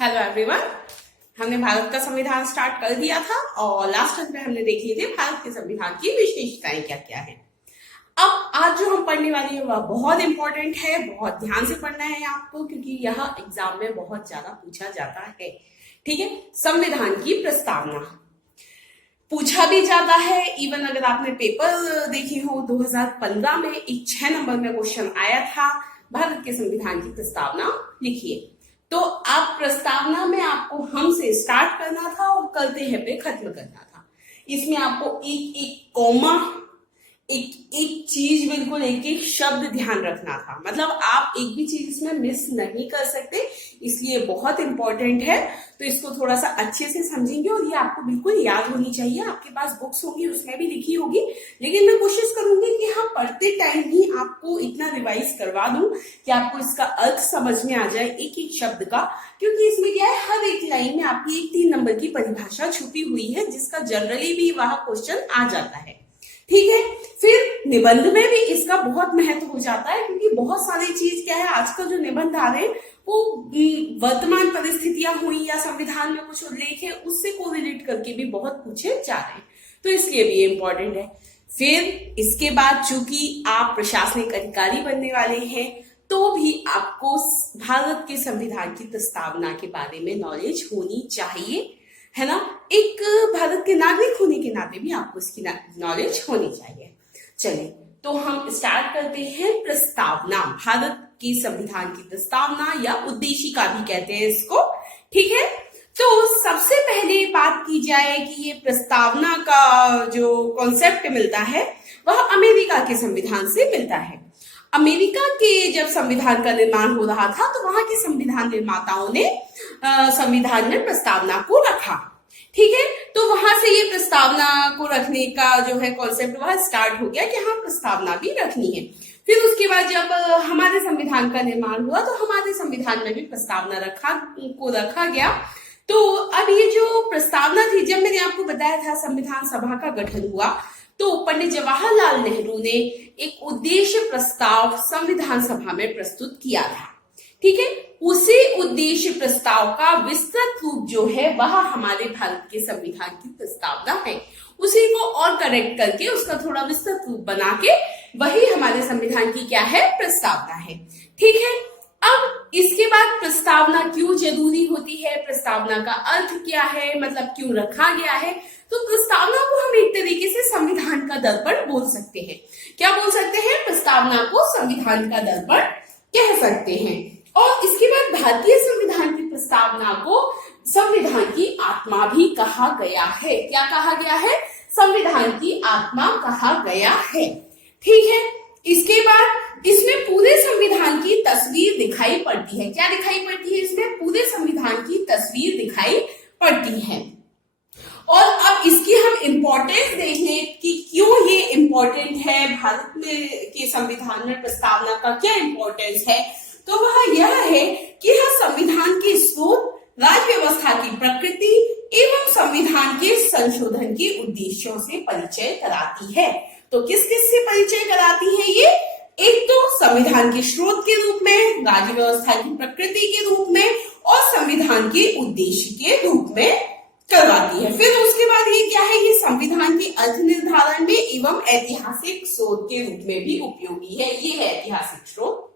Hello everyone. हमने भारत का संविधान स्टार्ट कर दिया था और लास्ट टाइम पे हमने देख लिए थे भारत के संविधान की विशेषताएं क्या क्या है। अब आज जो हम पढ़ने वाले हैं वह बहुत इंपॉर्टेंट है, बहुत ध्यान से पढ़ना है आपको क्योंकि यह एग्जाम में बहुत ज्यादा पूछा जाता है। ठीक है, संविधान की प्रस्तावना पूछा भी जाता है। इवन अगर आपने पेपर देखे हो 2015 में एक 6 नंबर में क्वेश्चन आया था, भारत के संविधान की प्रस्तावना लिखिए। तो आप प्रस्तावना में आपको हम से स्टार्ट करना था और करते हैं पे खत्म करना था। इसमें आपको एक एक कॉमा, एक एक चीज, बिल्कुल एक एक शब्द ध्यान रखना था। मतलब आप एक भी चीज इसमें मिस नहीं कर सकते, इसलिए बहुत इंपॉर्टेंट है। तो इसको थोड़ा सा अच्छे से समझेंगे और ये आपको बिल्कुल याद होनी चाहिए। आपके पास बुक्स होंगी, उसमें भी लिखी होगी, लेकिन मैं कोशिश करूंगी कि हाँ पढ़ते टाइम ही आपको इतना रिवाइज करवा दूं कि आपको इसका अर्थ समझ में आ जाए एक एक शब्द का। क्योंकि इसमें क्या है, हर एक लाइन में आपकी एक 3 नंबर की परिभाषा छुपी हुई है जिसका जनरली भी वह क्वेश्चन आ जाता है। ठीक है, फिर निबंध में भी इसका बहुत महत्व हो जाता है क्योंकि बहुत सारी चीज क्या है, आजकल जो निबंध आ रहे हैं वो वर्तमान परिस्थितियां हुई या संविधान में कुछ उल्लेख है उससे कोरिलेट करके भी बहुत पूछे जा रहे हैं, तो इसलिए भी ये इंपॉर्टेंट है। फिर इसके बाद चूंकि आप प्रशासनिक अधिकारी बनने वाले हैं तो भी आपको भारत के संविधान की प्रस्तावना के बारे में नॉलेज होनी चाहिए, है ना। एक भारत के नागरिक होने के नाते भी आपको इसकी नॉलेज होनी चाहिए। चलिए तो हम स्टार्ट करते हैं प्रस्तावना। भारत की संविधान की प्रस्तावना या उद्देशिका भी कहते हैं इसको। ठीक है, तो सबसे पहले बात की जाए कि ये प्रस्तावना का जो कॉन्सेप्ट मिलता है वह अमेरिका के संविधान से मिलता है। अमेरिका के जब संविधान का निर्माण हो रहा था तो वहां के संविधान निर्माताओं ने संविधान में प्रस्तावना को रखा। ठीक है, तो वहां से ये प्रस्तावना को रखने का जो है कॉन्सेप्ट वह स्टार्ट हो गया कि हाँ प्रस्तावना भी रखनी है। फिर उसके बाद जब हमारे संविधान का निर्माण हुआ तो हमारे संविधान में भी प्रस्तावना रखा गया। तो अब ये जो प्रस्तावना थी, जब मैंने आपको बताया था संविधान सभा का गठन हुआ तो पंडित जवाहरलाल नेहरू ने एक उद्देश्य प्रस्ताव संविधान सभा में प्रस्तुत किया था। ठीक है, उसी उद्देश्य प्रस्ताव का विस्तृत रूप जो है वह हमारे भारत के संविधान की प्रस्तावना है। उसी को और करेक्ट करके उसका थोड़ा विस्तृत रूप बना के वही हमारे संविधान की क्या है, प्रस्तावना है। ठीक है, अब इसके बाद प्रस्तावना क्यों जरूरी होती है, प्रस्तावना का अर्थ क्या है, मतलब क्यों रखा गया है। तो प्रस्तावना को हम एक तरीके से संविधान का दर्पण बोल सकते हैं। क्या बोल सकते हैं, प्रस्तावना को संविधान का दर्पण कह सकते हैं। और इसके बाद भारतीय संविधान की प्रस्तावना को संविधान की आत्मा भी कहा गया है। क्या कहा गया है, संविधान की आत्मा कहा गया है। ठीक है, इसके बाद इसमें पूरे संविधान की तस्वीर दिखाई पड़ती है। क्या दिखाई पड़ती है, इसमें पूरे संविधान की तस्वीर दिखाई पड़ती है। और अब इसकी हम इम्पोर्टेंस देख लें कि क्यों ये इम्पोर्टेंट है, भारत में के संविधान में प्रस्तावना का क्या इम्पोर्टेंस है। तो वह यह है कि यह संविधान के स्रोत, राज्य व्यवस्था की प्रकृति एवं संविधान के संशोधन के उद्देश्यों से परिचय कराती है। तो किस किस से परिचय कराती है ये, एक तो संविधान के स्रोत के रूप में, राज्य व्यवस्था की प्रकृति के रूप में और संविधान के उद्देश्य के रूप में करवाती है। फिर उसके बाद ये क्या है, ये संविधान के अर्थ निर्धारण में एवं ऐतिहासिक स्रोत के रूप में भी उपयोगी है। ये है ऐतिहासिक स्रोत,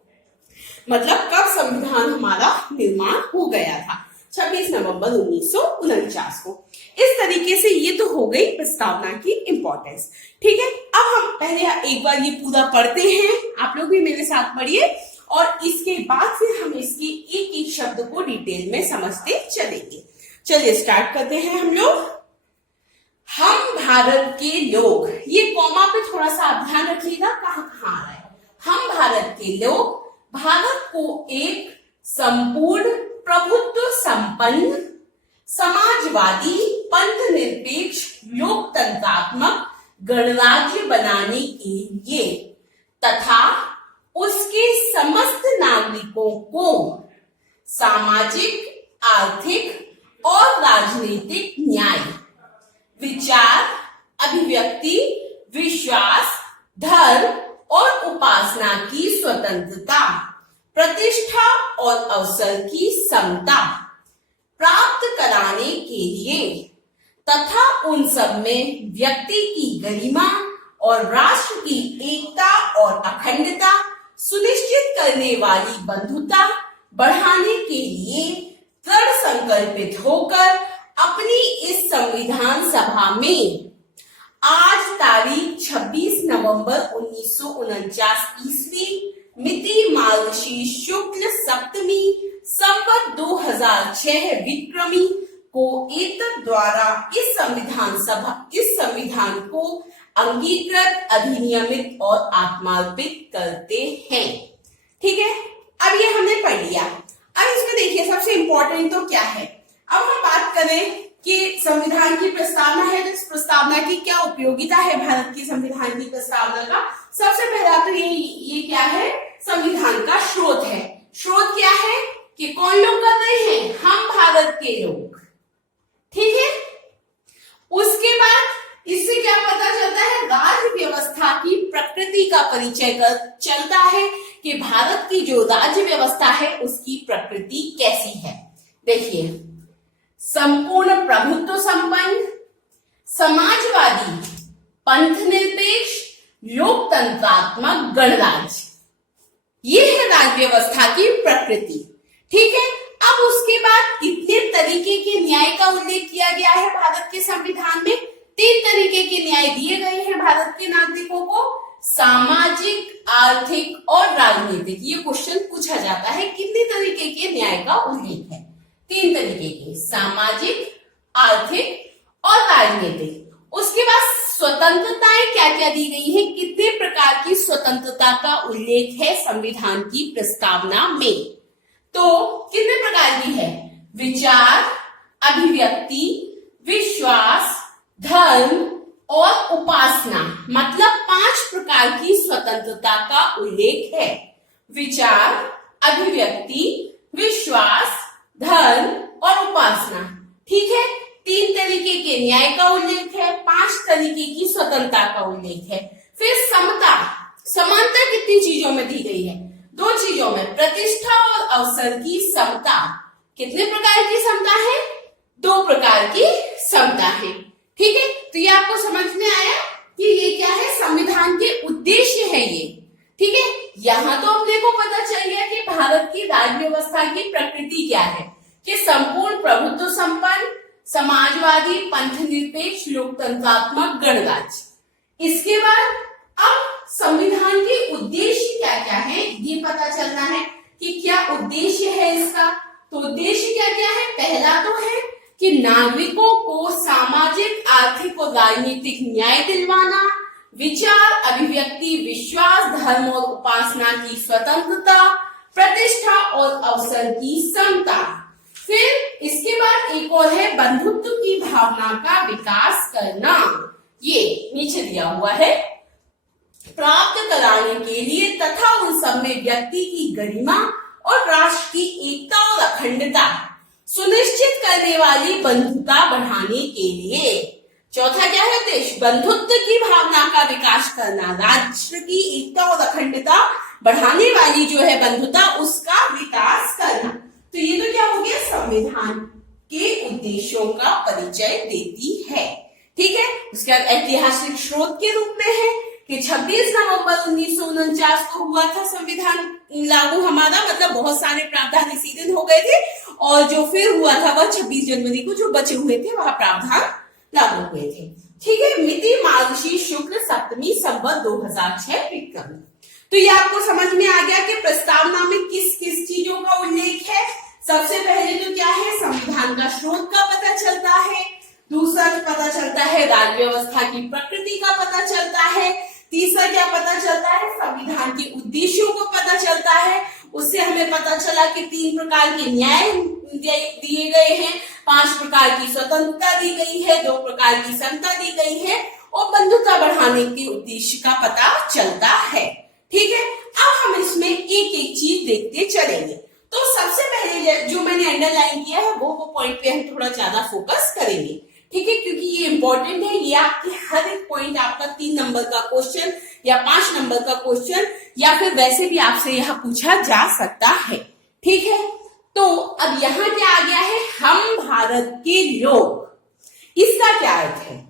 मतलब कब संविधान हमारा निर्माण हो गया था, 26 नवंबर 1949 को। इस तरीके से ये तो हो गई प्रस्तावना की इंपॉर्टेंस। ठीक है, अब हम पहले एक बार ये पूरा पढ़ते हैं, आप लोग भी मेरे साथ पढ़िए और इसके बाद फिर हम इसके एक एक शब्द को डिटेल में समझते चलेंगे। चलिए स्टार्ट करते हैं हम लोग। हम भारत के लोग, ये कॉमा पे थोड़ा सा आप ध्यान रखिएगा कहाँ कहाँ आ रहा है। हम भारत के लोग भारत को एक संपूर्ण प्रभुत्व संपन्न समाजवादी पंथ निरपेक्ष लोकतंत्रात्मक गणराज्य बनाने के लिए तथा उसके समस्त नागरिकों को सामाजिक, आर्थिक और राजनीतिक न्याय, विचार, अभिव्यक्ति, विश्वास, धर्म और उपासना की स्वतंत्रता, प्रतिष्ठा और अवसर की समता, प्राप्त कराने के लिए तथा उन सब में व्यक्ति की गरिमा और राष्ट्र की एकता और अखंडता सुनिश्चित करने वाली बंधुता बढ़ाने के लिए दृढ़ संकल्पित होकर अपनी इस संविधान सभा में आज तारीख 26 नवंबर 1949 ईस्वी मिति मार्गशीर्ष शुक्ल सप्तमी संवत 2006 विक्रमी को एतद द्वारा इस संविधान को अंगीकृत अधिनियमित और आत्मार्पित करते हैं। ठीक है, अब ये हमने पढ़ लिया। अब इसमें देखिए सबसे इंपॉर्टेंट तो क्या है। अब हम बात करें कि संविधान की प्रस्तावना है, तो इस प्रस्तावना की क्या उपयोगिता है भारत की संविधान की प्रस्तावना का। सबसे पहला तो ये क्या है, संविधान का स्रोत है। स्रोत क्या है कि कौन लोग कर रहे हैं, हम भारत के लोग। ठीक है, उसके बाद इससे क्या पता चलता है, राज्य व्यवस्था की प्रकृति का परिचय चलता है कि भारत की जो राज्य व्यवस्था है उसकी प्रकृति कैसी है। देखिए, संपूर्ण प्रभुत्व संपन्न, समाजवादी, पंथ निरपेक्ष, लोकतंत्रात्मक गणराज्य, ये है राज्य व्यवस्था की प्रकृति। ठीक है, अब उसके बाद कितने तरीके के न्याय का उल्लेख किया गया है भारत के संविधान में। 3 तरीके के न्याय दिए गए हैं भारत के नागरिकों को, सामाजिक, आर्थिक और राजनीतिक। ये क्वेश्चन पूछा जाता है, कितने तरीके के न्याय का उल्लेख है। 3 तरीके के, सामाजिक, आर्थिक और राजनीतिक। उसके बाद स्वतंत्रताएं क्या क्या दी गई है, कितने प्रकार की स्वतंत्रता का उल्लेख है संविधान की प्रस्तावना में। तो कितने प्रकार की है, विचार, अभिव्यक्ति, विश्वास, धर्म और उपासना, मतलब 5 प्रकार की स्वतंत्रता का उल्लेख है। विचार, अभिव्यक्ति, विश्वास, धर्म और उपासना। ठीक है, 3 तरीके के न्याय का उल्लेख है, 5 तरीके की स्वतंत्रता का उल्लेख है। फिर समता, समानता कितनी चीजों में दी गई है, 2 चीजों में, प्रतिष्ठा और अवसर की समता। कितने प्रकार की समता है, 2 प्रकार की समता है। ठीक है, तो ये आपको समझ में आया कि ये क्या है, संविधान के उद्देश्य है ये। ठीक है, यहाँ तो अपने को पता चल गया कि भारत की राज्य व्यवस्था की प्रकृति क्या है, कि संपूर्ण प्रभुत्व संपन्न, समाजवादी, पंथ निरपेक्ष, लोकतंत्रात्मक गणराज्य। इसके बाद अब संविधान के उद्देश्य क्या क्या है ये पता चलना है कि क्या उद्देश्य है इसका। तो उद्देश्य क्या क्या है, पहला तो है कि नागरिकों को सामाजिक, आर्थिक और राजनीतिक न्याय दिलवाना, विचार, अभिव्यक्ति, विश्वास, धर्म और उपासना की स्वतंत्रता, प्रतिष्ठा और अवसर की समता। फिर इसके बाद एक और है बंधुत्व की भावना का विकास करना, ये नीचे दिया हुआ है, प्राप्त कराने के लिए तथा उन सब में व्यक्ति की गरिमा और राष्ट्र की एकता और अखंडता सुनिश्चित करने वाली बंधुता बढ़ाने के लिए। चौथा क्या है उद्देश्य, बंधुत्व की भावना का विकास करना, राष्ट्र की एकता और अखंडता बढ़ाने वाली जो है बंधुता, उसका विकास करना। तो ये तो क्या हो गया, संविधान के उद्देश्यों का परिचय देती है। ठीक है, उसके बाद ऐतिहासिक स्रोत के रूप में है कि 26 नवंबर 1949 को हुआ था संविधान लागू हमारा, मतलब बहुत सारे प्रावधान इसी दिन हो गए थे, और जो फिर हुआ था वह 26 जनवरी को जो बचे हुए थे वह प्रावधान लागू हुए थे। ठीक है, मिति मार्गशीर्ष शुक्ल सप्तमी संवत 2006 विक्रमी। तो ये आपको समझ में आ गया कि प्रस्तावना में किस किस चीजों का उल्लेख है। सबसे पहले तो क्या है, संविधान का स्रोत का पता चलता है। दूसरा पता चलता है राज्य व्यवस्था की प्रकृति का पता चलता है। तीसरा क्या पता चलता है, संविधान के उद्देश्यों को पता चलता है। उससे हमें पता चला कि 3 प्रकार के न्याय दिए गए हैं, 5 प्रकार की स्वतंत्रता दी गई है, 2 प्रकार की समता दी गई है और बंधुता बढ़ाने के उद्देश्य का पता चलता है। ठीक है, अब हम इसमें एक एक चीज देखते चलेंगे। तो सबसे पहले जो मैंने अंडरलाइन किया है वो पॉइंट पे हम थोड़ा ज्यादा फोकस करेंगे। ठीक है, क्योंकि ये इंपॉर्टेंट है, ये आपके हर एक पॉइंट आपका 3 नंबर का क्वेश्चन या 5 नंबर का क्वेश्चन या फिर वैसे भी आपसे यहाँ पूछा जा सकता है। ठीक है, तो अब यहां क्या आ गया है, हम भारत के लोग। इसका क्या अर्थ है?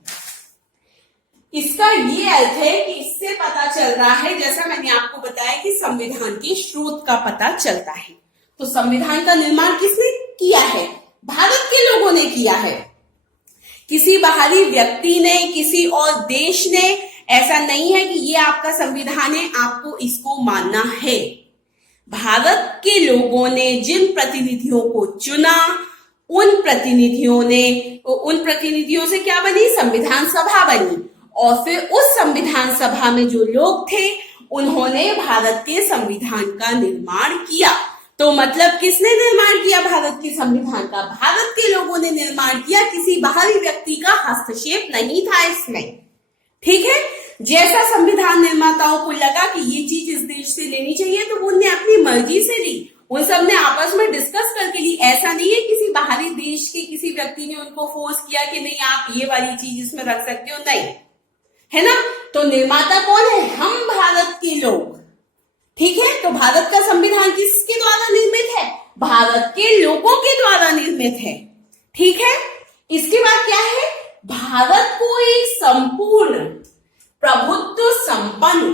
इसका ये अर्थ है कि इससे पता चल रहा है, जैसा मैंने आपको बताया कि संविधान के स्रोत का पता चलता है। तो संविधान का निर्माण किसने किया है? भारत के लोगों ने किया है। किसी बाहरी व्यक्ति ने, किसी और देश ने, ऐसा नहीं है कि ये आपका संविधान है, आपको इसको मानना है। भारत के लोगों ने जिन प्रतिनिधियों को चुना, उन प्रतिनिधियों से क्या बनी? संविधान सभा बनी। और फिर उस संविधान सभा में जो लोग थे, उन्होंने भारत के संविधान का निर्माण किया। तो मतलब किसने निर्माण किया भारत के संविधान का? भारत के लोगों ने निर्माण किया, किसी बाहरी व्यक्ति का हस्तक्षेप नहीं था इसमें। ठीक है, जैसा संविधान निर्माताओं को लगा कि ये चीज इस देश से लेनी चाहिए, तो उनने अपनी मर्जी से ली, उन सब ने आपस में डिस्कस करके ली। ऐसा नहीं है किसी बाहरी देश के किसी व्यक्ति ने उनको फोर्स किया कि नहीं आप ये वाली चीज इसमें रख सकते हो, नहीं, है ना। तो निर्माता कौन है? हम भारत के लोग। ठीक है, तो भारत का संविधान किसके द्वारा निर्मित है? भारत के लोगों के द्वारा निर्मित है। ठीक है, इसके बाद क्या है? भारत को एक संपूर्ण प्रभुत्व संपन्न,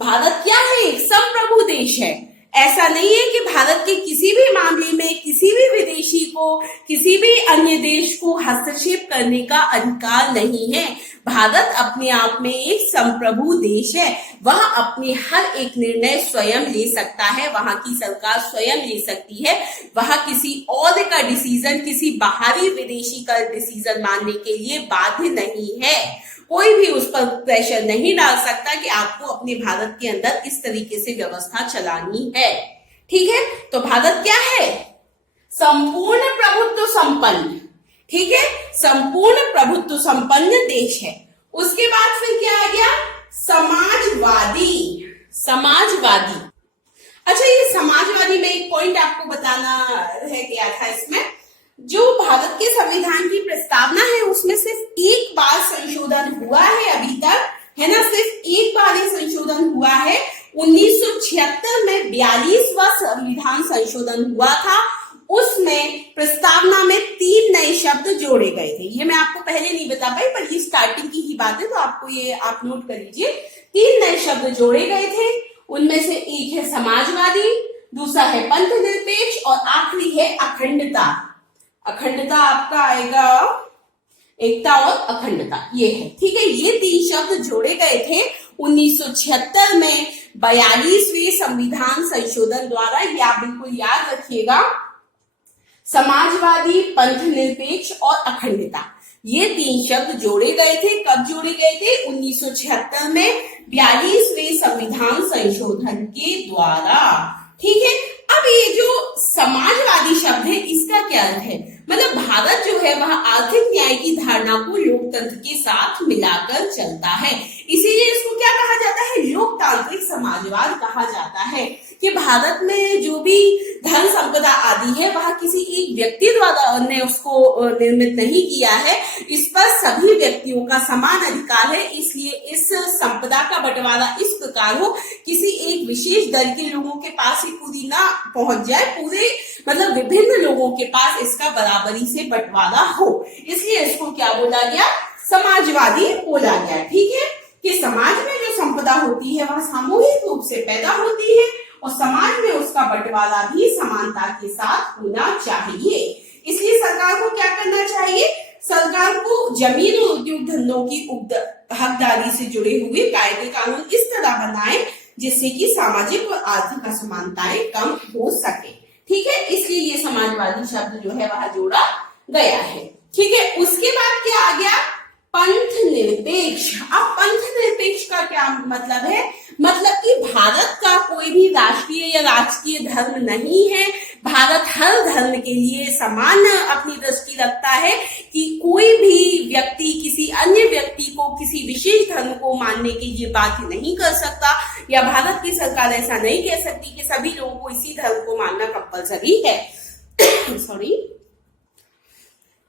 भारत क्या है? एक संप्रभु देश है। ऐसा नहीं है कि भारत के किसी भी मामले में किसी भी विदेशी को, किसी भी अन्य देश को हस्तक्षेप करने का अधिकार नहीं है। भारत अपने आप में एक संप्रभु देश है। वह अपने हर एक निर्णय स्वयं ले सकता है, वहां की सरकार स्वयं ले सकती है। वह किसी और का डिसीजन, किसी बाहरी विदेशी का डिसीजन मानने के लिए बाध्य नहीं है। कोई भी उस पर प्रेशर नहीं डाल सकता कि आपको अपने भारत के अंदर इस तरीके से व्यवस्था चलानी है। ठीक है, तो भारत क्या है? संपूर्ण प्रभुत्व संपन्न। ठीक है, संपूर्ण प्रभुत्व संपन्न देश है। उसके बाद फिर क्या आ गया? समाजवादी। समाजवादी, अच्छा, ये समाजवादी में एक पॉइंट आपको बताना रह गया था। इसमें जो भारत के संविधान की प्रस्तावना है, उसमें सिर्फ एक बार संशोधन हुआ है अभी तक, है ना। सिर्फ एक बार ही संशोधन हुआ है। 1976 में 42वां संविधान संशोधन हुआ था। उसमें प्रस्तावना में 3 नए शब्द जोड़े गए थे। ये मैं आपको पहले नहीं बता पाई, पर ये स्टार्टिंग की ही बात है, तो आपको ये आप नोट कर लीजिए। 3 नए शब्द जोड़े गए थे। उनमें से एक है समाजवादी, दूसरा है पंथ निरपेक्ष और आखिरी है अखंडता। अखंडता आपका आएगा एकता और अखंडता, ये है। ठीक है, ये 3 शब्द जोड़े गए थे 1976 में 42वें संविधान संशोधन द्वारा। ये आप बिल्कुल याद रखिएगा, समाजवादी, पंथ निरपेक्ष और अखंडता, ये 3 शब्द जोड़े गए थे। कब जोड़े गए थे? 1976 में 42वें संविधान संशोधन के द्वारा। ठीक है, अब ये जो समाजवादी शब्द है, इसका क्या अर्थ है? मतलब भारत जो है वह आर्थिक न्याय की धारणा को लोकतंत्र के साथ मिलाकर चलता है, इसीलिए इसको क्या कहा जाता है? लोकतांत्रिक समाजवाद कहा जाता है। कि भारत में जो भी धन संपदा आदि है, वह किसी एक व्यक्ति द्वारा ने उसको निर्मित नहीं किया है। इस पर सभी व्यक्तियों का समान अधिकार है। इसलिए इस संपदा का बंटवारा इस प्रकार हो, किसी एक विशेष दल के लोगों के पास ही पूरी ना पहुंच जाए, पूरे मतलब विभिन्न लोगों के पास इसका बराबरी से बंटवारा हो। इसलिए इसको क्या बोला गया? समाजवादी बोला गया। ठीक है, कि समाज में जो संपदा होती है वह सामूहिक रूप से पैदा होती है और समाज में उसका बंटवारा भी समानता के साथ होना चाहिए। इसलिए सरकार को क्या करना चाहिए? सरकार को जमीन और उद्योग धंधों की हकदारी से जुड़े हुए कायदे कानून इस तरह बनाए जिससे कि सामाजिक और आर्थिक असमानताएं कम हो सके। ठीक है, इसलिए ये समाजवादी शब्द जो है वह जोड़ा गया है। ठीक है, उसके बाद क्या आ गया? पंथ निरपेक्ष। अब पंथ निरपेक्ष का क्या मतलब है? मतलब कि भारत का कोई भी राष्ट्रीय या राजकीय धर्म नहीं है। भारत हर धर्म के लिए समान अपनी दृष्टि रखता है कि कोई भी व्यक्ति किसी अन्य व्यक्ति को किसी विशेष धर्म को मानने के लिए बाध्य नहीं कर सकता, या भारत की सरकार ऐसा नहीं कह सकती कि सभी लोगों को इसी धर्म को मानना कंपलसरी है। सॉरी,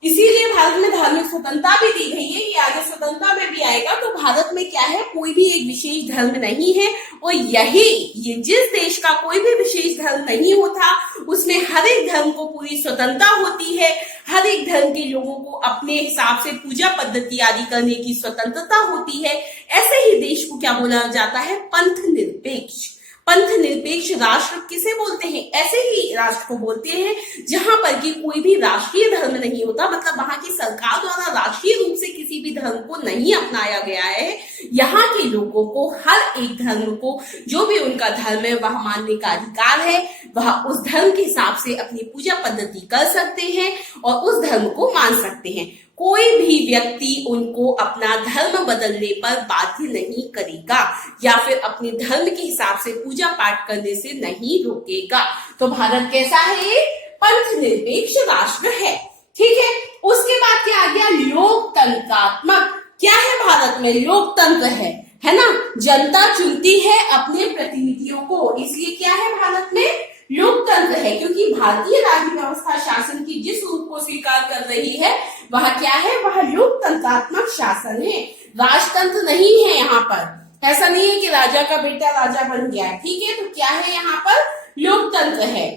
इसीलिए भारत में धार्मिक स्वतंत्रता भी दी गई है। ये आगे स्वतंत्रता में भी आएगा। तो भारत में क्या है? कोई भी एक विशेष धर्म नहीं है, और ये जिस देश का कोई भी विशेष धर्म नहीं होता, उस उसमें हर एक धर्म को पूरी स्वतंत्रता होती है, हर एक धर्म के लोगों को अपने हिसाब से पूजा पद्धति आदि करने की स्वतंत्रता होती है। ऐसे ही देश को क्या बोला जाता है? पंथ निरपेक्ष। पंथ निरपेक्ष राष्ट्र किसे बोलते हैं? ऐसे ही राष्ट्र को बोलते हैं जहां पर कि कोई भी राष्ट्रीय धर्म नहीं होता, मतलब वहां की सरकार द्वारा राष्ट्रीय रूप से किसी भी धर्म को नहीं अपनाया गया है। यहाँ के लोगों को हर एक धर्म को, जो भी उनका धर्म है, वह मानने का अधिकार है। वह उस धर्म के हिसाब से अपनी पूजा पद्धति कर सकते हैं और उस धर्म को मान सकते हैं। कोई भी व्यक्ति उनको अपना धर्म बदलने पर बाध्य नहीं करेगा या फिर अपने धर्म के हिसाब से पूजा पाठ करने से नहीं रोकेगा। तो भारत कैसा है? पंथ निरपेक्ष राष्ट्र है। ठीक है, उसके बाद क्या आ गया? लोकतंत्रात्मक। क्या है भारत में? लोकतंत्र है ना। जनता चुनती है अपने प्रतिनिधियों को, इसलिए क्या है भारत में? लोकतंत्र है। क्योंकि भारतीय राज्य व्यवस्था शासन की जिस रूप को स्वीकार कर रही है वह क्या है? वह लोकतंत्रात्मक शासन है, राजतंत्र नहीं है। यहाँ पर ऐसा नहीं है कि राजा का बेटा राजा बन गया, ठीक है। तो क्या है यहाँ पर? लोकतंत्र है।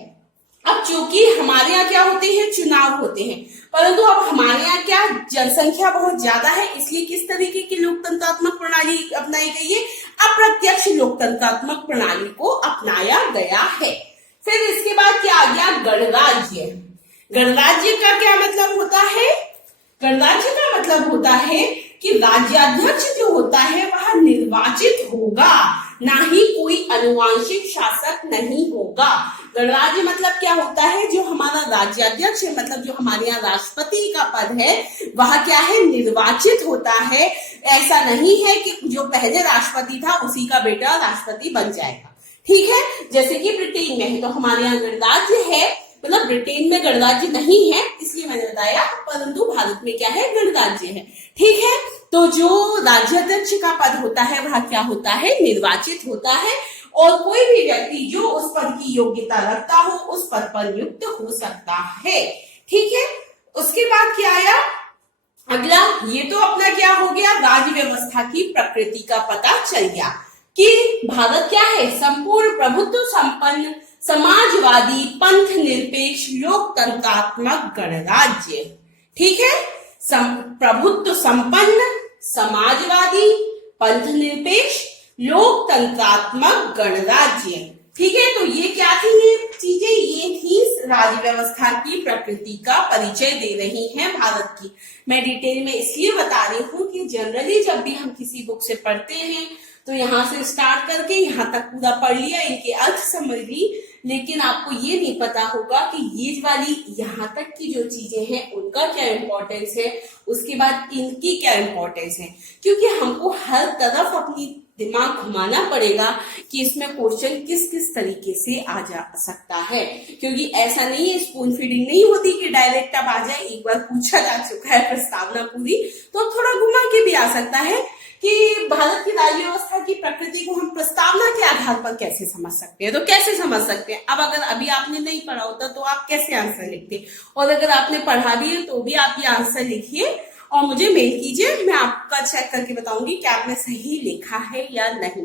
अब चूंकि हमारे यहाँ क्या होते हैं? चुनाव होते हैं, परंतु अब हमारे यहाँ क्या जनसंख्या बहुत ज्यादा है, इसलिए किस तरीके की लोकतंत्रात्मक प्रणाली अपनाई गई है? अप्रत्यक्ष लोकतंत्रात्मक प्रणाली को अपनाया गया है। फिर इसके बाद क्या आ गया? गणराज्य। गणराज्य का क्या मतलब होता है? गणराज्य का मतलब होता है कि राज्याध्यक्ष जो होता है वह निर्वाचित होगा, ना ही कोई अनुवांशिक शासक नहीं होगा। गणराज्य मतलब क्या होता है? जो हमारा राज्याध्यक्ष है, मतलब जो हमारे यहाँ राष्ट्रपति का पद है, वह क्या है? निर्वाचित होता है। ऐसा नहीं है कि जो पहले राष्ट्रपति था उसी का बेटा राष्ट्रपति बन जाएगा, ठीक है। जैसे कि ब्रिटेन में है, तो हमारे यहाँ गणराज्य है, मतलब ब्रिटेन में गणराज्य नहीं है इसलिए मैंने बताया, परंतु भारत में क्या है? गणराज्य है, ठीक है। तो जो राज्याध्यक्ष का पद होता है वह क्या होता है? निर्वाचित होता है, और कोई भी व्यक्ति जो उस पद की योग्यता रखता हो उस पद पर नियुक्त हो सकता है, ठीक है। उसके बाद क्या आया? अगला, ये तो अपना क्या हो गया? राज्य व्यवस्था की प्रकृति का पता चल गया कि भारत क्या है? संपूर्ण प्रभुत्व संपन्न समाजवादी पंथ निरपेक्ष लोकतंत्रात्मक गणराज्य, ठीक है। प्रभुत्व संपन्न समाजवादी पंथ निरपेक्ष लोकतंत्रात्मक गणराज्य, ठीक है। तो ये क्या थी? ये चीजें ये थी राज्य व्यवस्था की प्रकृति का परिचय दे रही हैं भारत की। मैं डिटेल में इसलिए बता रही हूँ कि जनरली जब भी हम किसी बुक से पढ़ते हैं तो यहाँ से स्टार्ट करके यहाँ तक पूरा पढ़ लिया, इनके अर्थ समझ ली, लेकिन आपको ये नहीं पता होगा कि ये वाली यहाँ तक की जो चीजें हैं उनका क्या इंपॉर्टेंस है, उसके बाद इनकी क्या इंपॉर्टेंस है। क्योंकि हमको हर तरफ अपनी दिमाग घुमाना पड़ेगा कि इसमें क्वेश्चन किस किस तरीके से आ जा सकता है, क्योंकि ऐसा नहीं है, स्पून फीडिंग नहीं होती कि डायरेक्ट अब आ जाए। एक बार पूछा जा चुका है प्रस्तावना पूरी, तो थोड़ा घुमा के भी आ सकता है कि भारत की राज्य व्यवस्था की प्रकृति को हम प्रस्तावना के आधार पर कैसे समझ सकते हैं। तो कैसे समझ सकते हैं? अब अगर अभी आपने नहीं पढ़ा होता तो आप कैसे आंसर लिखते, और अगर आपने पढ़ा भी है तो भी आप ये आंसर लिखिए और मुझे मेल कीजिए, मैं आपका चेक करके बताऊंगी कि आपने सही लिखा है या नहीं।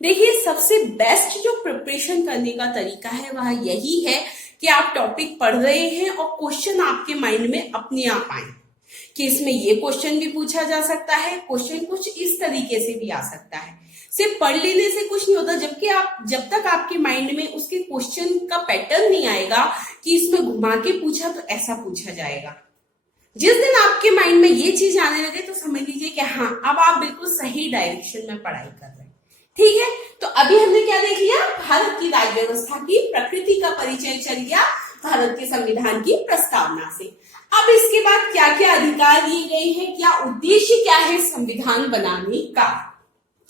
देखिए, सबसे बेस्ट जो प्रिपरेशन करने का तरीका है वह यही है कि आप टॉपिक पढ़ रहे हैं और क्वेश्चन आपके माइंड में अपने आप आए कि इसमें ये क्वेश्चन भी पूछा जा सकता है, क्वेश्चन कुछ इस तरीके से भी आ सकता है। सिर्फ पढ़ लेने से कुछ नहीं होता, जब तक आपके माइंड में उसके क्वेश्चन का पैटर्न नहीं आएगा कि इसमें घुमा के पूछा तो ऐसा पूछा जाएगा। जिस दिन आपके माइंड में ये चीज आने लगे तो समझ लीजिए कि हाँ, अब आप बिल्कुल सही डायरेक्शन में पढ़ाई कर रहे हैं, ठीक है। तो अभी हमने क्या देख लिया? भारत की राज्य व्यवस्था की प्रकृति का परिचय चल गया भारत के संविधान की प्रस्तावना से। अब इसके बाद क्या क्या अधिकार दिए गए हैं, क्या उद्देश्य क्या है संविधान बनाने का,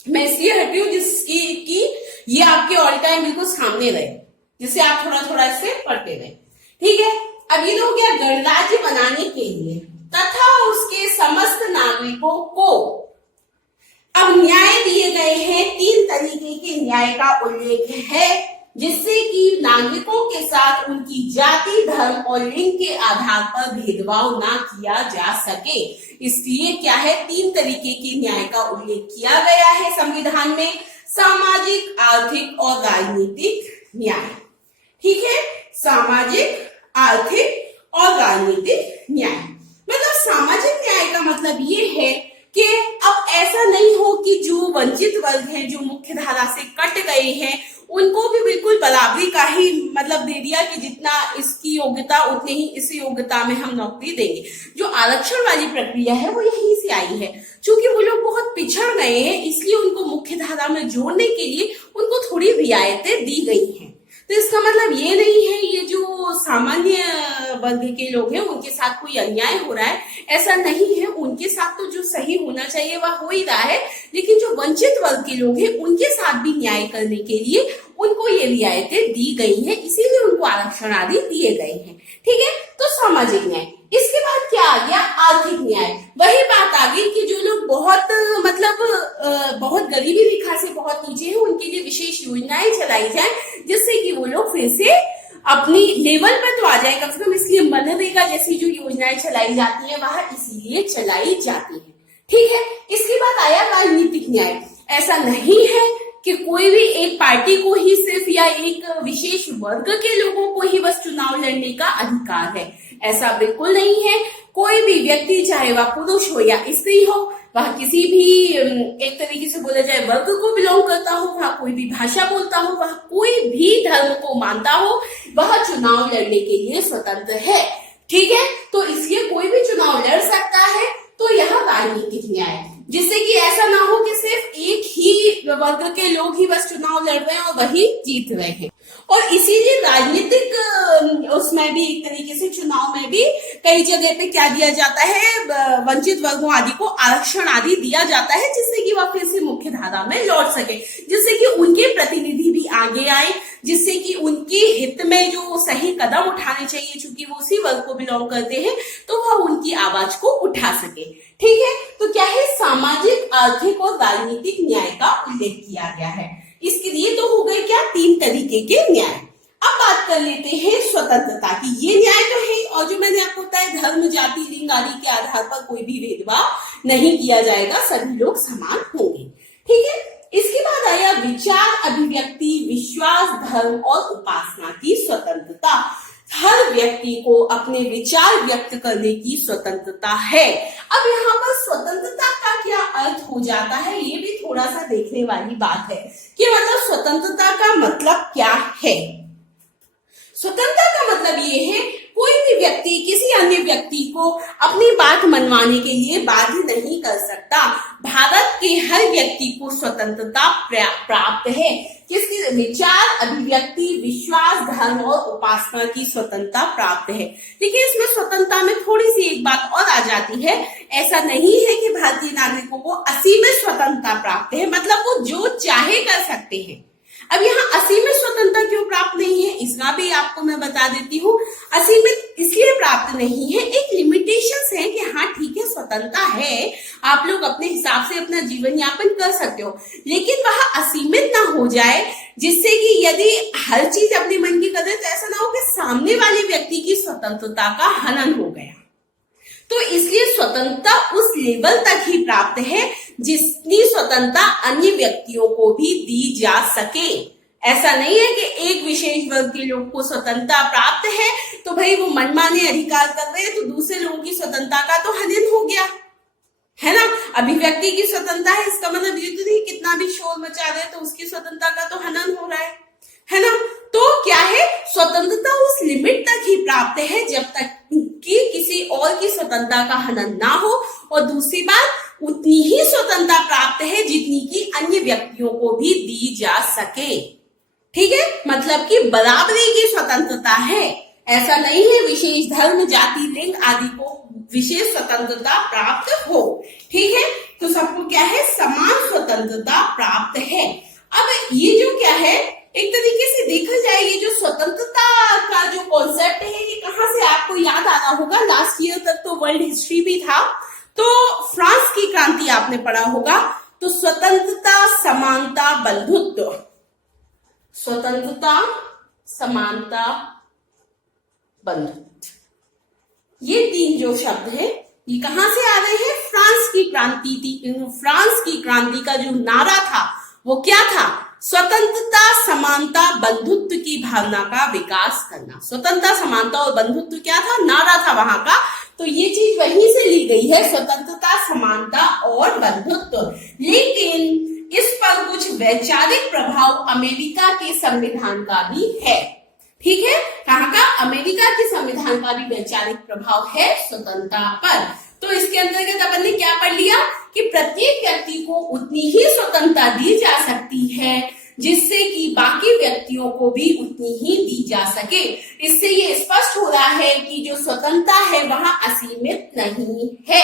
मैं इसलिए हटी हूं जिसकी कि ये आपके ऑल टाइम बिल्कुल सामने रहे, जिससे आप थोड़ा थोड़ा इससे पढ़ते रहे, ठीक है। अब ये तो हो गया गणराज्य बनाने के लिए तथा उसके समस्त नागरिकों को। अब न्याय दिए गए हैं, 3 तरीके के न्याय का उल्लेख है जिससे कि नागरिकों के साथ उनकी जाति, धर्म और लिंग के आधार पर भेदभाव ना किया जा सके। इसलिए क्या है? 3 तरीके के न्याय का उल्लेख किया गया है संविधान में, सामाजिक, आर्थिक और राजनीतिक न्याय, ठीक है। सामाजिक सामाजिक, आर्थिक और राजनीतिक न्याय। मतलब सामाजिक न्याय का मतलब ये है कि अब ऐसा नहीं हो कि जो वंचित वर्ग हैं, जो मुख्य धारा से कट गए हैं, उनको भी बिल्कुल बराबरी का ही मतलब दे दिया कि जितना इसकी योग्यता उतनी ही इस योग्यता में हम नौकरी देंगे। जो आरक्षण वाली प्रक्रिया है वो यहीं से आई है। क्योंकि वो लोग बहुत पिछड़ गए हैं, इसलिए उनको मुख्य धारा में जोड़ने के लिए उनको थोड़ी रियायतें दी गई हैं। तो इसका मतलब ये नहीं है ये जो सामान्य वर्ग के लोग हैं उनके साथ कोई अन्याय हो रहा है, ऐसा नहीं है। उनके साथ तो जो सही होना चाहिए वह हो ही रहा है, लेकिन जो वंचित वर्ग के लोग हैं उनके साथ भी न्याय करने के लिए उनको ये रियायतें दी गई हैं, इसीलिए उनको आरक्षण आदि दिए गए हैं। ठीक है, तो सामाजिक न्याय। इसके बाद क्या आ गया? आर्थिक न्याय। वही बात आ गई कि जो लोग बहुत मतलब बहुत गरीबी रेखा से बहुत नीचे हैं उनके लिए विशेष योजनाएं चलाई जाए, जिससे कि वो लोग फिर से अपनी लेवल पर तो आ जाए कम से कम। इसलिए मनरेगा जैसी जो योजनाएं चलाई जाती है वह इसीलिए चलाई जाती है। ठीक है, इसके बाद आया राजनीतिक न्याय। ऐसा नहीं है कि कोई भी एक पार्टी को ही सिर्फ या एक विशेष वर्ग के लोगों को ही बस चुनाव लड़ने का अधिकार है, ऐसा बिल्कुल नहीं है। कोई भी व्यक्ति, चाहे वह पुरुष हो या स्त्री हो, वह किसी भी एक तरीके से बोला जाए वर्ग को बिलोंग करता हो, वह कोई भी भाषा बोलता हो, वह कोई भी धर्म को मानता हो, वह चुनाव लड़ने के लिए स्वतंत्र है। ठीक है, तो इसलिए कोई भी चुनाव लड़ सकता है। तो यह राजनीतिक न्याय, जिससे कि ऐसा ना हो कि सिर्फ एक ही वर्ग के लोग ही बस चुनाव लड़ रहे हैं और वही जीत रहे हैं। और इसीलिए राजनीतिक उसमें भी एक तरीके से चुनाव में भी कई जगह पे क्या दिया जाता है, वंचित वर्गों आदि को आरक्षण आदि दिया जाता है, जिससे कि वह फिर से मुख्य धारा में लौट सके, जिससे कि उनके प्रतिनिधि भी आगे आए, जिससे कि उनके हित में जो सही कदम उठाने चाहिए, चूंकि वो उसी वर्ग को बिलोंग करते हैं, तो वह उनकी आवाज को उठा सके। ठीक है, तो क्या है, सामाजिक, आर्थिक और राजनीतिक न्याय का उल्लेख किया गया है। इसके लिए तो हो गए क्या, 3 तरीके के न्याय। अब बात कर लेते हैं स्वतंत्रता की। ये न्याय तो है, और जो मैंने आपको बताया धर्म, जाति, लिंग आदि के आधार पर कोई भी भेदभाव नहीं किया जाएगा, सभी लोग समान होंगे। ठीक है, इसके बाद आया विचार, अभिव्यक्ति, विश्वास, धर्म और उपासना की स्वतंत्रता। हर व्यक्ति को अपने विचार व्यक्त करने की स्वतंत्रता है। अब यहाँ पर स्वतंत्रता का क्या अर्थ हो जाता है, ये भी थोड़ा सा देखने वाली बात है कि मतलब स्वतंत्रता का मतलब क्या है। स्वतंत्रता का मतलब ये है कोई भी व्यक्ति किसी अन्य व्यक्ति को अपनी बात मनवाने के लिए बाध्य नहीं कर सकता। भारत के हर व्यक्ति को स्वतंत्रता प्राप्त है। किसकी? विचार, अभिव्यक्ति, विश्वास, धर्म और उपासना की स्वतंत्रता प्राप्त है। देखिए, इसमें स्वतंत्रता में थोड़ी सी एक बात और आ जाती है। ऐसा नहीं है कि भारतीय नागरिकों को असीमित स्वतंत्रता प्राप्त है, मतलब वो जो चाहे कर सकते हैं। अब यहाँ असीमित स्वतंत्रता क्यों प्राप्त नहीं है, इसका भी आपको मैं बता देती हूँ। असीमित इसलिए प्राप्त नहीं है, एक लिमिटेशंस है कि हाँ ठीक है, स्वतंत्रता है, आप लोग अपने हिसाब से अपना जीवन यापन कर सकते हो, लेकिन वह असीमित ना हो जाए, जिससे कि यदि हर चीज अपने मन की करें तो ऐसा ना हो कि सामने वाले व्यक्ति की स्वतंत्रता का हनन हो गया। तो इसलिए स्वतंत्रता उस लेवल तक ही प्राप्त है जितनी स्वतंत्रता अन्य व्यक्तियों को भी दी जा सके। ऐसा नहीं है कि एक विशेष वर्ग के लोग को स्वतंत्रता प्राप्त है तो भाई वो मनमाने अधिकार कर रहे हैं, तो दूसरे लोगों की स्वतंत्रता का तो हनन हो गया, है ना। अभिव्यक्ति की स्वतंत्रता है, इसका मतलब ये तो नहीं कितना भी शोर मचा रहे तो उसकी स्वतंत्रता का तो हनन हो रहा है ना। तो क्या है, स्वतंत्रता उस लिमिट तक ही प्राप्त है जब तक कि किसी और की स्वतंत्रता का हनन ना हो, और दूसरी बात उतनी ही स्वतंत्रता प्राप्त है जितनी की अन्य व्यक्तियों को भी दी जा सके। ठीक है, मतलब कि बराबरी की स्वतंत्रता है। ऐसा नहीं है विशेष धर्म, जाति, लिंग आदि को विशेष स्वतंत्रता प्राप्त हो। ठीक है, तो सबको क्या है, समान स्वतंत्रता प्राप्त है। अब ये जो क्या है, एक तरीके से देखा जाए ये जो स्वतंत्रता का जो कॉन्सेप्ट है ये कहाँ से आपको याद आ रहा होगा। लास्ट ईयर तक तो वर्ल्ड हिस्ट्री भी था, तो फ्रांस की क्रांति आपने पढ़ा होगा। तो स्वतंत्रता, समानता, बंधुत्व, स्वतंत्रता, समानता, बंधुत्व, ये 3 जो शब्द है ये कहां से आ रहे हैं, फ्रांस की क्रांति थी। फ्रांस की क्रांति का जो नारा था वो क्या था, स्वतंत्रता, समानता, बंधुत्व की भावना का विकास करना। स्वतंत्रता, समानता और बंधुत्व क्या था, नारा था वहां का, तो ये चीज वहीं से ली गई है, स्वतंत्रता, समानता और बंधुत्व। लेकिन इस पर कुछ वैचारिक प्रभाव अमेरिका के संविधान का भी है। ठीक है, कहाँ का, अमेरिका के संविधान का भी वैचारिक प्रभाव है स्वतंत्रता पर। तो इसके अंतर्गत अपन ने क्या पढ़ लिया कि प्रत्येक व्यक्ति को उतनी ही स्वतंत्रता दी जा सकती है जिससे कि बाकी व्यक्तियों को भी उतनी ही दी जा सके। इससे ये स्पष्ट हो रहा है कि जो स्वतंत्रता है वहां असीमित नहीं है।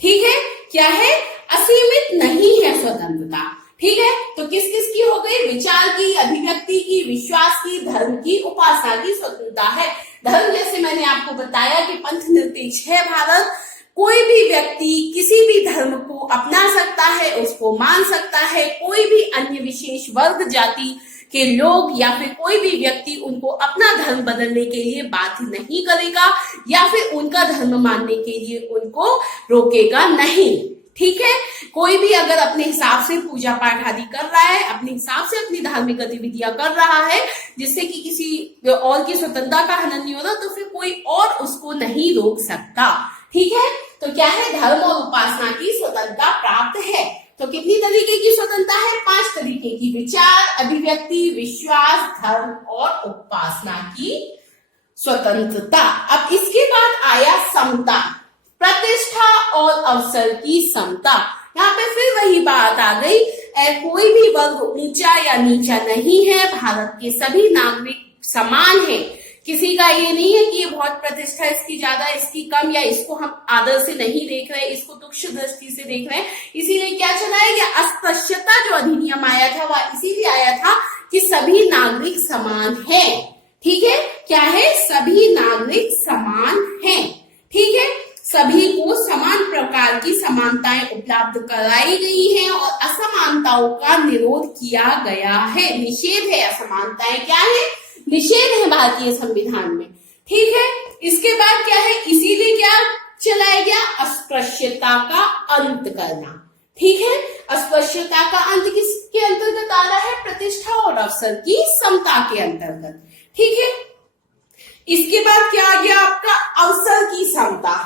ठीक है, क्या है, असीमित नहीं है स्वतंत्रता। ठीक है, तो किस किस की हो गई, विचार की, अभिव्यक्ति की, विश्वास की, धर्म की, उपासना की स्वतंत्रता है। धर्म जैसे मैंने आपको बताया कि पंथ निरपेक्ष है भारत, कोई भी व्यक्ति किसी भी धर्म को अपना सकता है, उसको मान सकता है। कोई भी अन्य विशेष वर्ग जाति के लोग या फिर कोई भी व्यक्ति उनको अपना धर्म बदलने के लिए बाध्य नहीं करेगा या फिर उनका धर्म मानने के लिए उनको रोकेगा नहीं। ठीक है, कोई भी अगर अपने हिसाब से पूजा पाठ आदि कर रहा है, अपने हिसाब से अपनी धार्मिक गतिविधियां कर रहा है जिससे कि किसी और की स्वतंत्रता का हनन नहीं हो रहा, तो फिर कोई और उसको नहीं रोक सकता। ठीक है, तो क्या है, धर्म और उपासना की स्वतंत्रता प्राप्त है। तो कितनी तरीके की स्वतंत्रता है, 5 तरीके की, विचार, अभिव्यक्ति, विश्वास, धर्म और उपासना की स्वतंत्रता। अब इसके बाद आया समता, प्रतिष्ठा और अवसर की समता। यहाँ पे फिर वही बात आ गई, कोई भी वर्ग ऊंचा या नीचा नहीं है, भारत के सभी नागरिक समान हैं। किसी का ये नहीं है कि ये बहुत प्रतिष्ठा इसकी ज्यादा, इसकी कम, या इसको हम आदर से नहीं देख रहे, इसको तुच्छ दृष्टि से देख रहे हैं। इसीलिए क्या चला है, ये अस्पृश्यता जो अधिनियम आया था वह इसीलिए आया था कि सभी नागरिक समान हैं। ठीक है, क्या है, सभी नागरिक समान हैं। ठीक है, सभी को समान प्रकार की समानताएं उपलब्ध कराई गई हैं और असमानताओं का निरोध किया गया है। निषेध है, असमानताएं क्या है, निषेध है भारतीय संविधान में। ठीक है, इसके बाद क्या है, इसीलिए क्या चलाया गया, अस्पृश्यता का अंत करना। ठीक है, अस्पृश्यता का अंत किसके अंतर्गत आ रहा है, प्रतिष्ठा और अवसर की समता के अंतर्गत। ठीक है, इसके बाद क्या आ गया आपका, अवसर की समता।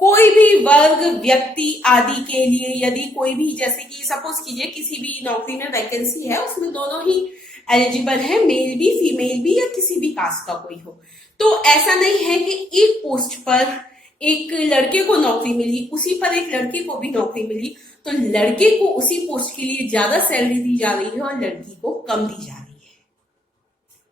कोई भी वर्ग, व्यक्ति आदि के लिए यदि कोई भी, जैसे कि सपोज कीजिए किसी भी नौकरी में वैकेंसी है, उसमें दोनों ही एलिजिबल है, मेल भी फीमेल भी या किसी भी कास्ट का कोई हो, तो ऐसा नहीं है कि एक पोस्ट पर एक लड़के को नौकरी मिली, उसी पर एक लड़के को भी नौकरी मिली, तो लड़के को उसी पोस्ट के लिए ज्यादा सैलरी दी जा रही है और लड़की को कम दी जा रही है।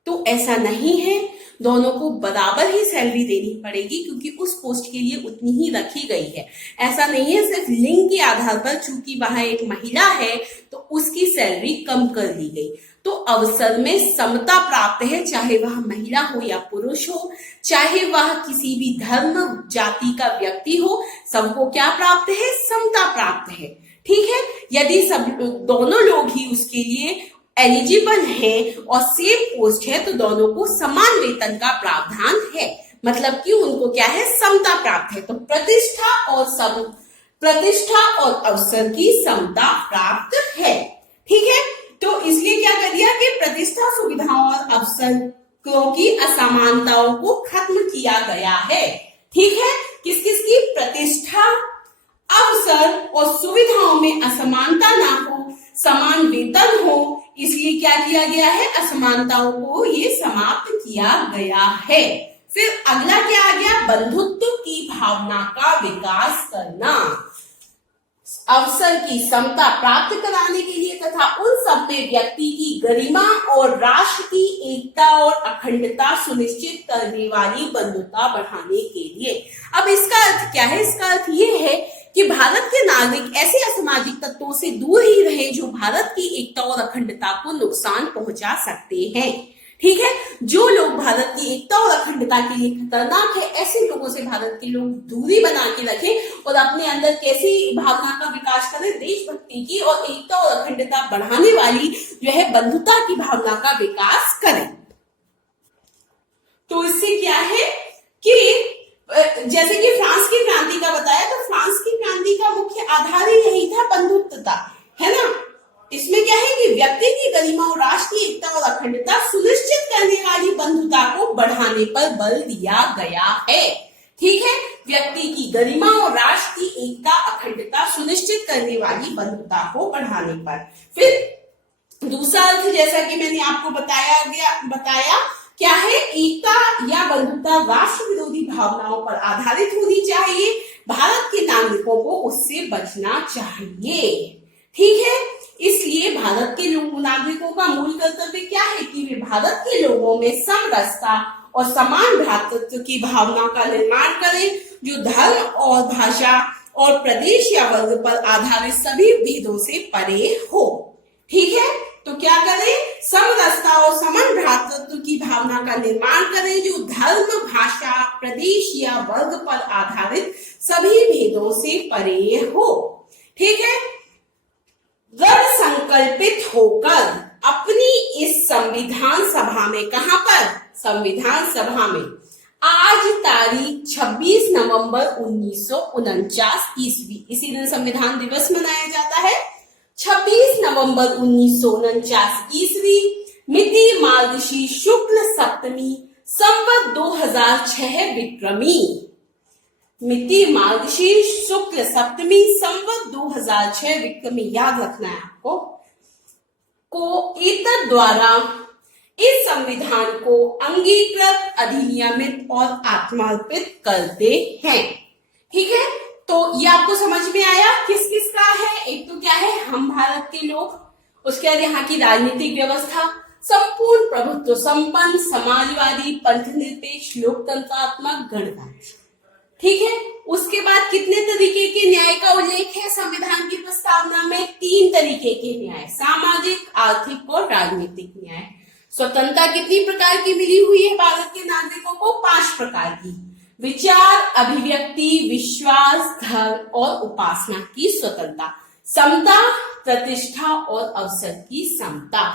तो ऐसा नहीं है, दोनों को बराबर ही सैलरी देनी पड़ेगी क्योंकि उस पोस्ट के लिए उतनी ही रखी गई है। ऐसा नहीं है सिर्फ लिंग के आधार पर, चूंकि वह एक महिला है तो उसकी सैलरी कम कर दी गई। तो अवसर में समता प्राप्त है, चाहे वह महिला हो या पुरुष हो, चाहे वह किसी भी धर्म जाति का व्यक्ति हो, सबको क्या प्राप्त है, समता प्राप्त है। ठीक है, यदि सब दोनों लोग ही उसके लिए एलिजिबल है और सेम पोस्ट है तो दोनों को समान वेतन का प्रावधान है, मतलब कि उनको क्या है, समता प्राप्त है। तो प्रतिष्ठा और अवसर की समता प्राप्त है। ठीक है, तो इसलिए क्या कर दिया कि प्रतिष्ठा, सुविधाओं और अवसरों की असमानताओं को खत्म किया गया है। ठीक है, किस किस की, प्रतिष्ठा, अवसर और सुविधाओं में असमानता ना हो, समान वेतन हो, इसलिए क्या किया गया है, असमानताओं को ये समाप्त किया गया है। फिर अगला क्या आ गया, बंधुत्व की भावना का विकास करना। अवसर की समता प्राप्त कराने के लिए तथा उन सब में व्यक्ति की गरिमा और राष्ट्र की एकता और अखंडता सुनिश्चित करने वाली बंधुता बढ़ाने के लिए। अब इसका अर्थ क्या है, इसका अर्थ ये है कि भारत के नागरिक ऐसे असामाजिक तत्वों से दूर ही रहे जो भारत की एकता और अखंडता को नुकसान पहुंचा सकते हैं। ठीक है, जो लोग भारत की एकता और अखंडता के लिए खतरनाक है, ऐसे लोगों से भारत के लोग दूरी बना के रखें और अपने अंदर कैसी भावना का विकास करें, देशभक्ति की और एकता और अखंडता बढ़ाने वाली जो है बंधुता की भावना का विकास करें। तो इससे क्या है कि जैसे कि फ्रांस की क्रांति का बताया, तो फ्रांस की क्रांति का मुख्य आधार ही यही था, बंधुत्वता, है ना। इसमें क्या है कि व्यक्ति की गरिमा और राष्ट्रीय एकता और अखंडता सुनिश्चित करने वाली बंधुता को बढ़ाने पर बल दिया गया है। ठीक है, व्यक्ति की गरिमा और राष्ट्र की एकता अखंडता सुनिश्चित करने वाली बंधुता को बढ़ाने पर। फिर दूसरा अर्थ जैसा कि मैंने आपको बताया क्या है, एकता या बंधुता राष्ट्र विरोधी भावनाओं पर आधारित होनी चाहिए। भारत के नागरिकों को उससे बचना चाहिए। ठीक है, इसलिए भारत के नागरिकों का मूल कर्तव्य क्या है कि वे भारत के लोगों में समरसता और समान भ्रातृत्व की भावना का निर्माण करें, जो धर्म और भाषा और प्रदेश या वर्ग पर आधारित सभी भेदों से परे हो। ठीक है, तो क्या करें, समरसता और समान भ्रातृत्व की भावना का निर्माण करें, जो धर्म, भाषा, प्रदेश या वर्ग पर आधारित सभी भेदों से परे हो। ठीक है, दृढ़ संकल्पित होकर अपनी इस संविधान सभा में, कहां पर, संविधान सभा में, आज तारीख 26 नवंबर 1949 ईस्वी, इसी दिन संविधान दिवस मनाया जाता है। 26 नवंबर 1949 ईस्वी, मिति मार्गशीर्ष शुक्ल सप्तमी, संवत 2006 विक्रमी। मिति मार्गशीर्ष शुक्ल सप्तमी, संवत 2006 विक्रमी, याद रखना है आपको। को एतद द्वारा इस संविधान को अंगीकृत, अधिनियमित और आत्मार्पित करते हैं। ठीक है, तो ये आपको समझ में आया किस किस का है। एक तो क्या है, हम भारत के लोग, उसके बाद यहाँ की राजनीतिक व्यवस्था संपूर्ण प्रभुत्व संपन्न, समाजवादी, पंथनिरपेक्ष, लोकतंत्रात्मक, गणतंत्र। ठीक है, उसके बाद कितने तरीके के न्याय का उल्लेख है संविधान की प्रस्तावना में, 3 तरीके के न्याय, सामाजिक, आर्थिक और राजनीतिक न्याय। स्वतंत्रता कितनी प्रकार की मिली हुई है भारत के नागरिकों को, 5 प्रकार की, विचार, अभिव्यक्ति, विश्वास, धर्म और उपासना की स्वतंत्रता, समता, प्रतिष्ठा और अवसर की समता।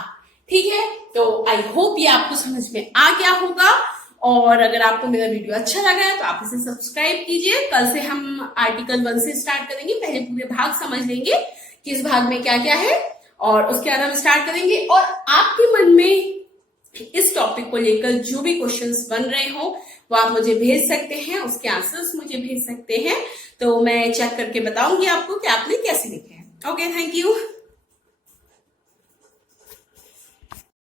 ठीक है, तो आई होप ये आपको समझ में आ गया होगा, और अगर आपको मेरा वीडियो अच्छा लगा है तो आप इसे सब्सक्राइब कीजिए। कल से हम आर्टिकल 1 से स्टार्ट करेंगे, पहले पूरे भाग समझ लेंगे कि इस भाग में क्या क्या है, और उसके बाद हम स्टार्ट करेंगे। और आपके मन में इस टॉपिक को लेकर जो भी क्वेश्चंस बन रहे हो वो आप मुझे भेज सकते हैं, उसके आंसर्स मुझे भेज सकते हैं, तो मैं चेक करके बताऊंगी आपको कि आपने कैसे लिखे हैं। Okay, thank you.